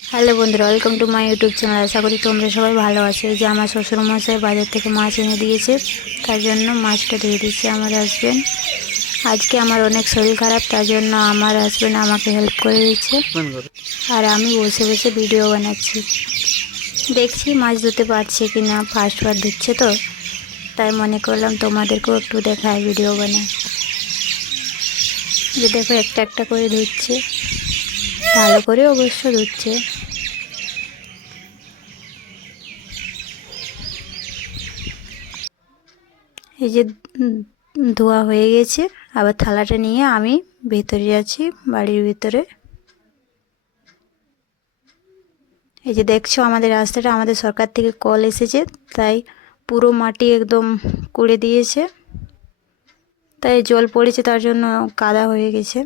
Hello বন্ধুরা, welcome to my YouTube channel. আশা করি তোমরা সবাই ভালো আছো। এই যে আমার শ্বশুরমশাই বাজার থেকে মাছ এনে দিয়েছে, তার জন্য মাছটা ধুয়ে দিচ্ছে আমার হাজব্যান্ড। আজকে আমার অনেক শরীর খারাপ, তার জন্য আমার হাজব্যান্ড আমাকে হেল্প করে দিচ্ছে, আর আমি বসে বসে ভিডিও বানাচ্ছি। দেখছি মাছ ধুতে পারছি কি না, ফার্স্টবার ধুচ্ছে তো, তাই মনে করলাম তোমাদেরকেও একটু দেখায়, ভিডিও বানায়। যে দেখো একটা একটা করে ধুচ্ছে, ভালো করে অবশ্য ধুচ্ছে। এই যে ধোয়া হয়ে গেছে, আবার থালাটা নিয়ে আমি ভেতরে যাচ্ছি, বাড়ির ভিতরে। এই যে দেখছো আমাদের রাস্তাটা, আমাদের সরকার থেকে কল এসেছে, তাই পুরো মাটি একদম কুড়ে দিয়েছে, তাই জল পড়েছে, তার জন্য কাদা হয়ে গেছে।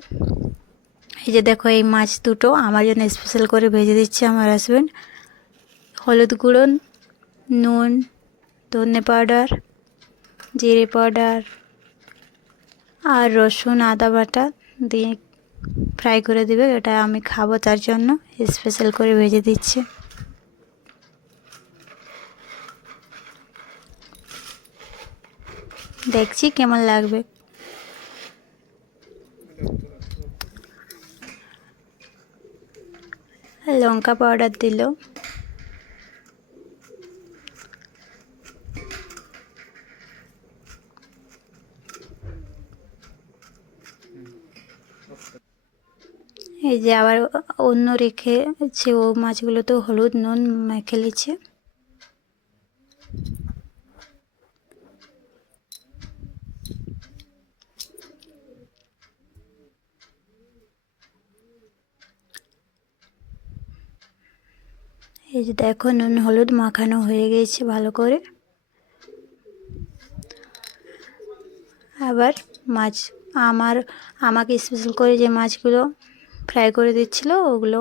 এই যে দেখো এই মাছ দুটো আমার জন্য স্পেশাল করে ভেজে দিচ্ছে আমার হাজব্যান্ড। হলুদ গুঁড়ো, নুন, ধনে পাউডার, জিরে পাউডার আর রসুন আদা বাটা দিয়ে ফ্রাই করে দিবে। এটা আমি খাবো, তার জন্য স্পেশাল করে ভেজে দিচ্ছে। দেখছি কেমন লাগবে। লঙ্কা পাউডার দিল। এই যে আবার অন্য রেখেছে ও মাছগুলো, তো হলুদ নুন মেখে নিচ্ছে। এই যে দেখো নুন হলুদ মাখানো হয়ে গেছে ভালো করে। আবার মাছ আমাকে স্পেশাল করে যে মাছগুলো ফ্রাই করে দিচ্ছিল, ওগুলো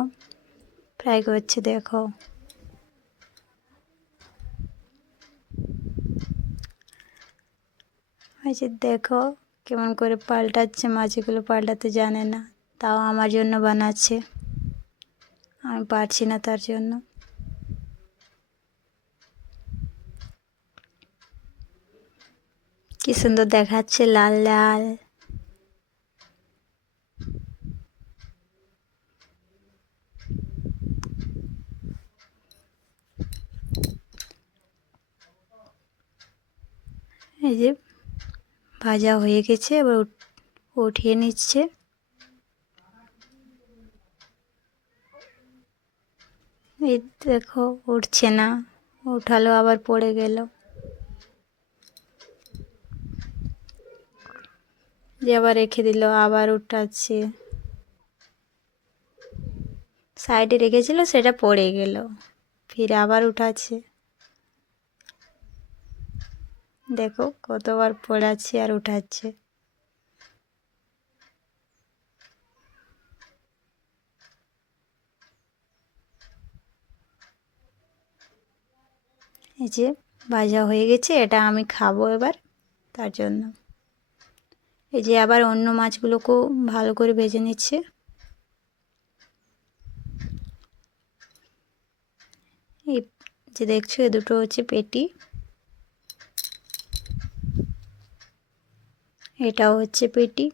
ফ্রাই করছে। দেখো এই যে দেখো কেমন করে পাল্টাচ্ছে, মাছগুলো পাল্টাতে জানে না, তাও আমার জন্য বানাচ্ছে, আমি পারছি না তার জন্য। কি সুন্দর দেখাচ্ছে, লাল লাল। এই যে ভাজা হয়ে গেছে, এবার উঠিয়ে নিচ্ছে। এই দেখো উঠছে না, উঠালো আবার পড়ে গেল। যে আবার রেখে দিল, আবার উঠাচ্ছে। সাইডে রেখেছিল, সেটা পড়ে গেল, ফিরে আবার উঠাচ্ছে। দেখো কতবার পড়াচ্ছে আর উঠাচ্ছে। এই যে ভাজা হয়ে গেছে, এটা আমি খাবো এবার, তার জন্য। এই যে আবার অন্য মাছগুলোকেও ভালো করে ভেজে নিচ্ছে। এই যে দেখছো, এ দুটো হচ্ছে পেটি, এটাও হচ্ছে পেটি।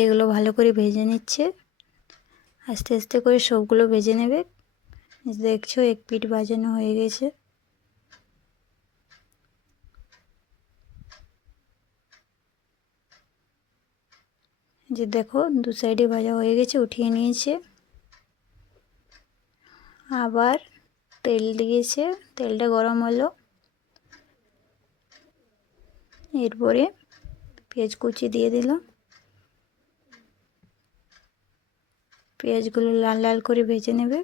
এগুলো ভালো করে ভেজে নিচ্ছে, আস্তে আস্তে করে সবগুলো ভেজে নেবে। দেখছো এক পিঠ ভাজানো হয়ে গেছে। যে দেখো দু সাইডে ভাজা হয়ে গেছে, উঠিয়ে নিয়েছে। আবার তেল দিয়েছে, তেলটা গরম হলো, এরপরে পেঁয়াজ কুচি দিয়ে দিলাম। পেঁয়াজগুলো লাল লাল করে ভেজে নেবে।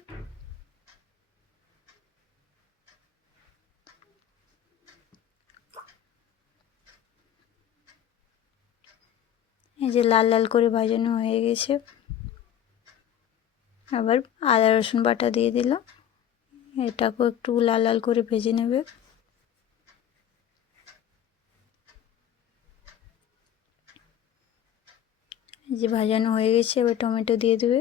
এই যে লাল লাল করে ভাজানো হয়ে গেছে। আবার আদা রসুন বাটা দিয়ে দিলাম, এটাকেও একটু লাল লাল করে ভেজে নেবে। যে ভাজানো হয়ে গেছে, এবার টমেটো দিয়ে দেবে।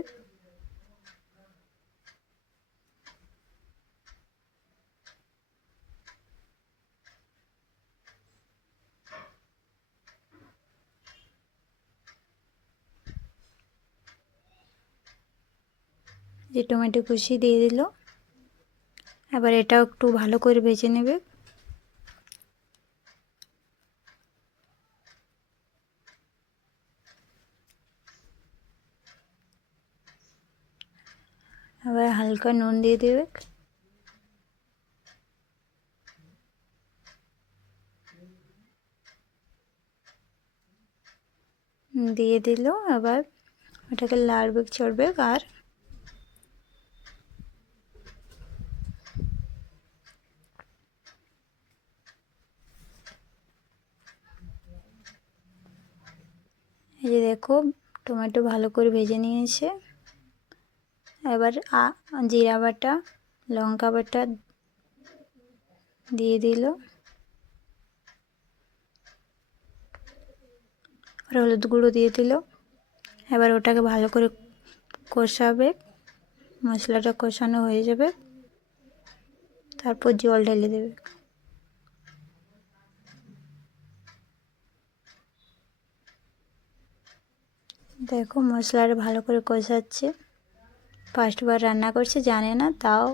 যে টমেটো কুচি দিয়ে দিল। এবার এটাও একটু ভালো করে ভেজে নেবে। এবার হালকা নুন দিয়ে দেবে। দিয়ে দিল। আবার ওটাকে লাড়বে চড়বে। আর এই যে দেখো টমেটো ভালো করে ভেজে নিয়েছে। এবার জিরা বাটা, লঙ্কা বাটা দিয়ে দিল। আর হলুদ গুঁড়ো দিয়ে দিল। এবার ওটাকে ভালো করে কষাবে। মশলাটা কষানো হয়ে যাবে, তারপর জল ঢেলে দেবে। দেখো মশলাটা ভালো করে কষাচ্ছে। ফার্স্টবার রান্না করছে, জানে না, তাও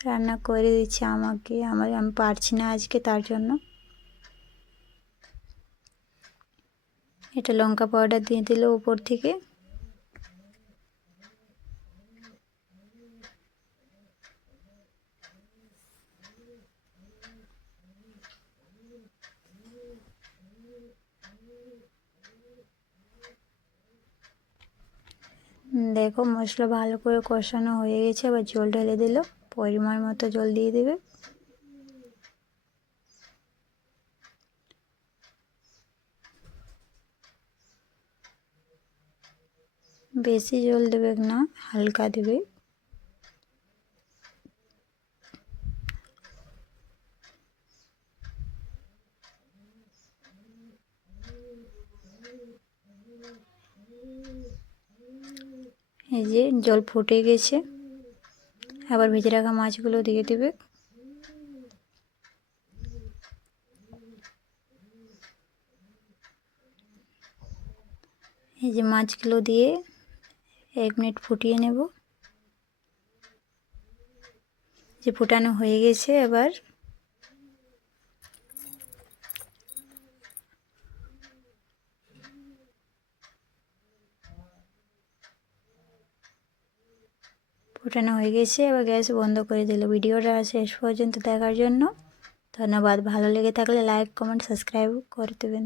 রান্না করে দিচ্ছে আমাকে। আমি পারছি না আজকে, তার জন্য। এটা লঙ্কা পাউডার দিয়ে দিল উপর থেকে। দেখো মশলা ভালো করে কষানো হয়ে গেছে। এবার জল ঢেলে দিল। পরিমাণ মতো জল দিয়ে দেবে। বেশি জল দেবে না, হালকা দেবে। এই যে জল ফুটে গেছে। আবার ভেজে রাখা মাছগুলো দিয়ে দেবে। এই যে মাছগুলো দিয়ে 1 মিনিট ফুটিয়ে নেব। যে ফুটানো হয়ে গেছে। এবার ফোটানো হয়ে গেছে। এবার গ্যাস বন্ধ করে দিল। ভিডিওটা শেষ পর্যন্ত দেখার জন্য ধন্যবাদ। ভালো লেগে থাকলে লাইক, কমেন্ট, সাবস্ক্রাইব করে দেবেন।